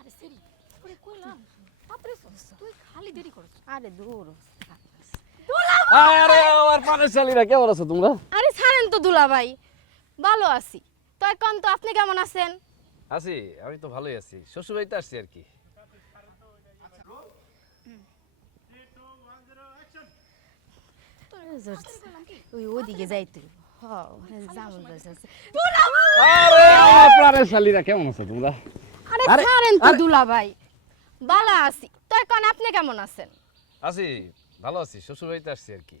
আরে সেরি তোরে কইলাম তাড়াতাড়ি চল তুই খালি দেরি করছ। আরে দূর। আরে আমার পানের শালীরা কেমন আছো তোমরা? আরে ছাড়েন তো দুলা ভাই, ভালো আছি। তো এখন তো আপনি কেমন আছেন? আছি, আমি তো ভালোই আছি, শ্বশুর বাড়িতে আসছি আর কি। ওই ওদিকে যাই তুই। জামুন গাছ আছে। আরে আমার পানের শালীরা কেমন আছো তোমরা? আরে আরে, ছাড়েন তো আরে। দুলা ভাই, ভালো আছি। তো এখন আপনি কেমন আছেন? আছি, ভালো আছি, শ্বশুর বাড়িতে আসছি আর কি।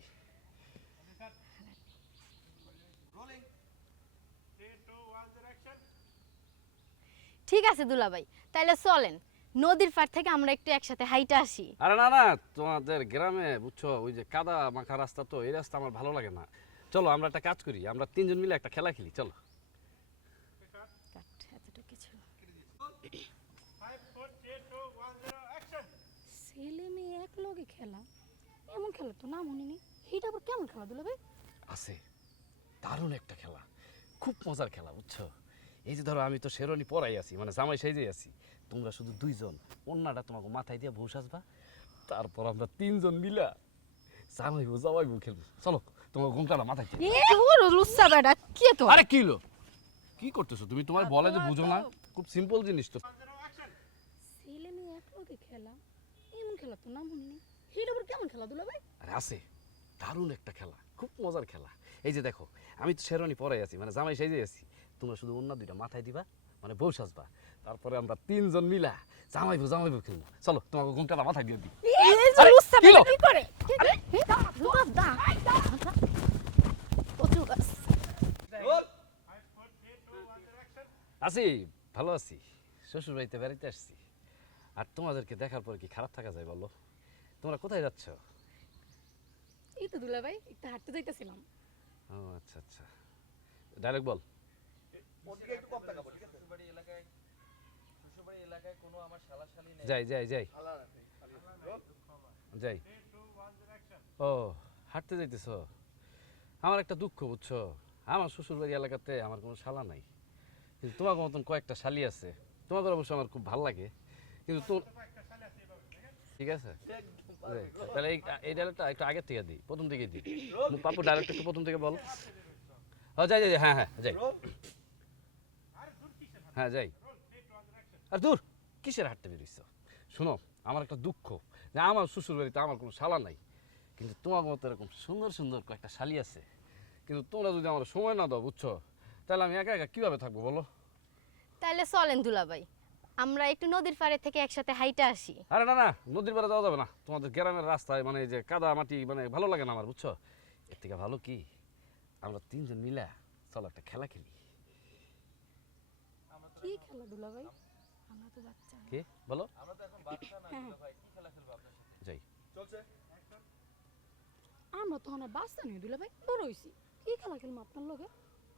ঠিক আছে দুলা ভাই, তাইলে চলেন নদীর পাড় থেকে আমরা একটু একসাথে হাইটা আসি। আরে না না, তোমাদের গ্রামে বুঝছো ওই যে কাদা মাখা রাস্তা, তো এই রাস্তা আমার ভালো লাগে না। চলো আমরা একটা কাজ করি, আমরা তিনজন মিলে একটা খেলা খেলি, চলো। এতটুকু ছিল। ছেলে মেয়ে এক লগে খেলা, এমন খেলা তো নাম শুনিনি। এইটা আবার কেমন খেলা দুলা ভাই? আছে, দারুণ একটা খেলা, খুব মজার খেলা বুঝছো। এই যে ধরো আমি তো শেরওয়ানি পরাই আছি, মানে জামাই সাইজে আছি, তোমরা শুধু দুইজন অন্যটা তোমাকে মাথায় দিয়ে বসে আসবা, তারপর আমরা তিনজন মিলা জামাইবো খেলবো। চলো তোমার ঘুমটাটা মাথায় দিয়ে। এ ওর লুচ্চা বেটা কি তো? আরে কি হলো, কি করতেছো তুমি? তোমার বলে যে বুঝো না, খুব সিম্পল জিনিস তো। ছেলে মেয়ে এক লগে খেলা, এমন খেলা তো নাম শুনিনি। এইটা আবার কেমন খেলা দুলা ভাই? আরে আছে, দারুণ একটা খেলা, খুব মজার খেলা। এই যে দেখো আমি তো শেরওয়ানি পরাই আছি, মানে জামাই সাইজে আছি, তোমরা শুধু অন্য দুইটা মাথায় দিবা, মানে বউ সাজবা, তারপরে আমরা তিনজন মিলা জামাইবো খেলবো। চলো তোমাকে ঘুমটাটা মাথায় দিয়ে দিই। এই যে আরে, লুচ্চা কি বেটা হলো? কি করে? দা কচু গাছ। আছি, ভালো আছি, শ্বশুর বাড়িতে বেড়াইতে আসছি। আর তোমাদেরকে দেখার পর কি খারাপ থাকা যায় বলো? তোমরা কোথায় যাচ্ছ? এই তো দুলা ভাই একটু হাঁটতে যাইতেছিলাম। ও আচ্ছা আচ্ছা, ডাইরেক্ট বল। যাই যাই যাই যাই। ও, হাঁটতে যাইতেছ? আমার একটা দুঃখ বুঝছো, আমার শ্বশুরবাড়ি এলাকাতে আমার কোনো শালা নাই, কিন্তু তোমার মতন কয়েকটা শালি আছে। তোমাদের অবশ্য আমার খুব ভালো লাগে, কিন্তু তো ঠিক আছে। তাহলে এই ডায়লগটা একটু আগের থেকে দিই, প্রথম থেকে দিই। পাপু ডায়লগটা একটু প্রথম থেকে বল। ও যাই যাই, হ্যাঁ হ্যাঁ যাই, হ্যাঁ যাই। আর দূর, কিসের হাঁটতে বেরিয়েছ? শোনো, আমার একটা দুঃখ যে আমার শ্বশুরবাড়িতে আমার কোনো শালা নাই, কিন্তু তোমার মতো এরকম সুন্দর সুন্দর কয়েকটা শালি আছে। কিন্তু তোমরা যদি আমার সময় না দাও বুঝছো, তাহলে আমি একা একা কীভাবে থাকবো বলো? তাইলে চলেন দুলা ভাই, আমরা একটু নদীর পাড়ে থেকে একসাথে হাইটা আসি। আরে না না, নদীর পাড়ে যাওয়া যাবে না, তোমাদের গ্রামের রাস্তায় মানে এই যে কাদা মাটি, মানে ভালো লাগে না আমার বুঝছো। এর থেকে ভালো কি, আমরা তিনজন মিলে চলো একটা খেলা খেলি। কি খেলা দুলা ভাই? আমরা তো বাচ্চা। কি বলো? হ্যাঁ, যাই। আমরা তো অনেক বাচ্চা নই দুলা ভাই, বড় হইছি। কি খেলা খেলবো আপনার লগে?